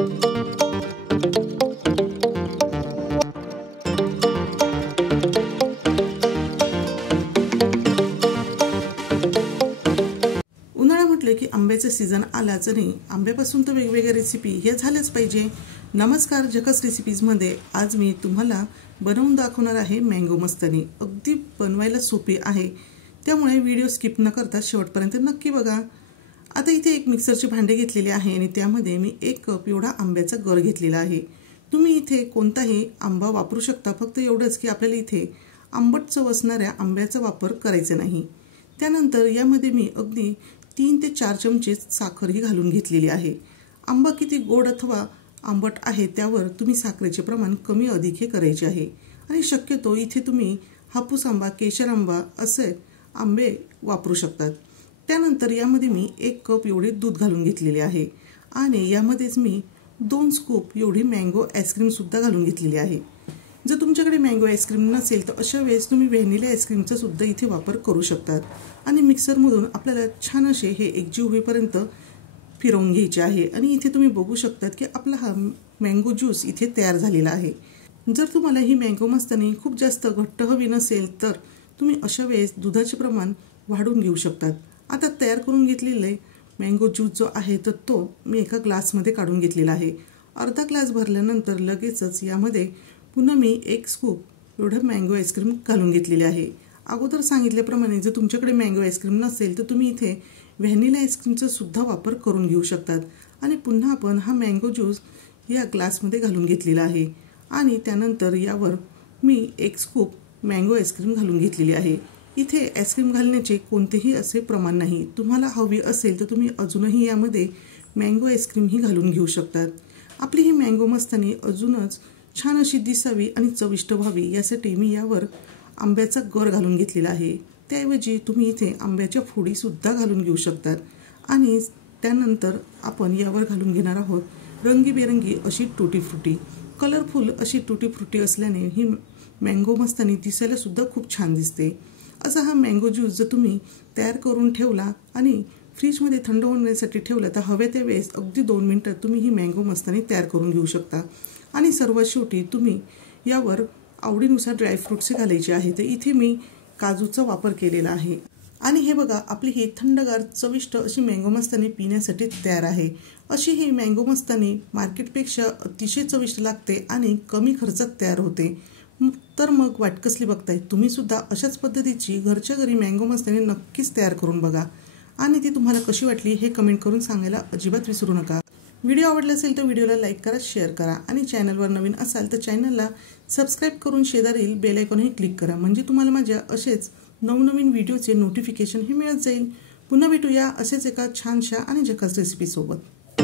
उन्हाळा म्हटले की आंब्याचे सीजन आलाच नाही, आंब्यापासून तर वेगवेगळ्या रेसिपी हे झाल्याच पाहिजे। नमस्कार, झकास रेसिपीजमध्ये आज मी तुम्हाला बनवून दाखवणार आहे मँगो मस्तानी। अगदी बनवायला सोपी आहे, त्यामुळे व्हिडिओ स्किप न करता शेवटपर्यंत नक्की बघा। आता इथे एक मिक्सरचे भांडे घेतलेले आहे आणि त्यामध्ये मी 1 कप एवढा आंब्याचा गर घेतलेला आहे। तुम्ही इथे कोणताही आंबा वापरू शकता, फक्त एवढंच की आपल्याला इथे आंबट चव असणाऱ्या आंब्याचा वापर करायचा नाही। त्यानंतर यामध्ये मी अगदी 3 ते 4 चमचे साखर ही घालून घेतलेली आहे। आंबा किती गोड अथवा आंबट आहे त्यावर तुम्ही साखरेचे प्रमाण कमी अधिक हे करायचे आहे। आणि शक्यतो इथे तुम्ही हापूस आंबा, केशर आंबा असे आंबे वापरू शकतात। त्यानंतर यामध्ये मी 1 कप एवढे दूध घालून घेतलेले आहे आणि यामध्येच मी 2 स्कूप एवढी मँगो आईस्क्रीम सुद्धा घालून घेतलेली आहे। जर तुमच्याकडे मँगो आईस्क्रीम नसेल तर अशा वेळेस तुम्ही व्हॅनिला आईस्क्रीमचा सुद्धा इथे वापर करू शकतात। आणि मिक्सरमधून आपल्याला छान असे हे एकजीव होईपर्यंत फिरवून घ्यायचे आहे। आणि इथे तुम्ही बघू शकतात की आपला हा मँगो ज्यूस इथे तयार झालेला आहे। जर तुम्हाला ही मँगो मस्तानी खूप जास्त घट्ट हवी नसेल तर तुम्ही अशा वेळेस दुधाचे प्रमाण वाढवून घेऊ शकतात। आता तयार करून घेतलेले मँगो ज्यूस जो आहे तर तो मी एका ग्लासमध्ये काढून घेतलेला आहे। अर्धा ग्लास भरल्यानंतर लगेचच यामध्ये पुन्हा मी 1 स्कूप एवढं मँगो आईस्क्रीम घालून घेतलेले आहे। अगोदर सांगितल्याप्रमाणे जर तुमच्याकडे मँगो आईस्क्रीम नसेल तर तुम्ही इथे व्हॅनिला आईस्क्रीमचा सुद्धा वापर करून घेऊ शकतात। आणि पुन्हा आपण हा मँगो ज्यूस या ग्लासमध्ये घालून घेतलेला आहे आणि त्यानंतर यावर मी 1 स्कूप मँगो आईस्क्रीम घालून घेतलेली आहे। इथे आईस्क्रीम घालण्याचे कोणतेही असे प्रमाण नाही, तुम्हाला हवी असेल तर तुम्ही अजूनही यामध्ये मँगो आईस्क्रीम ही घालून घेऊ शकतात। आपली ही मँगो मस्तानी अजूनच छान अशी दिसावी आणि चविष्ट व्हावी यासाठी मी यावर आंब्याचा गर घालून घेतलेला आहे। त्याऐवजी तुम्ही इथे आंब्याच्या फोडी सुद्धा घालून घेऊ शकतात। आणि त्यानंतर आपण यावर घालून घेणार आहोत रंगीबेरंगी अशी टुटी फ्रुटी। कलरफुल अशी टुटी फ्रुटी असल्याने ही मँगो मस्तानी दिसायला सुद्धा खूप छान दिसते। असा हा मँगो ज्यूस जर तुम्ही तयार करून ठेवला आणि फ्रीजमध्ये थंड होण्यासाठी ठेवला तर हव्या त्या वेळेस अगदी 2 मिनिटात तुम्ही ही मँगो मस्तानी तयार करून घेऊ शकता। आणि सर्वात शेवटी तुम्ही यावर आवडीनुसार ड्रायफ्रुट्स घालायचे आहे, तर इथे मी काजूचा वापर केलेला आहे। आणि हे बघा, आपली ही थंडगार चविष्ट अशी मँगो मस्तानी पिण्यासाठी तयार आहे। अशी ही मँगो मस्तानी मार्केटपेक्षा अतिशय चविष्ट लागते आणि कमी खर्चात तयार होते। तर मग वाट कसली बघताय, तुम्ही सुद्धा अशाच पद्धतीची घरच्या घरी मँगो मस्तानी नक्कीच तयार करून बघा आणि ती तुम्हाला कशी वाटली हे कमेंट करून सांगायला अजिबात विसरू नका। व्हिडिओ आवडला असेल तर व्हिडिओला लाईक करा, शेअर करा आणि चॅनलवर नवीन असाल तर चॅनलला सबस्क्राईब करून शेजारील बेल आयकॉनही क्लिक करा, म्हणजे तुम्हाला माझ्या असेच नवनवीन व्हिडिओचे नोटिफिकेशन हे मिळत जाईल। पुन्हा भेटूया असेच एका छानशा आणि झकास रेसिपी सोबत।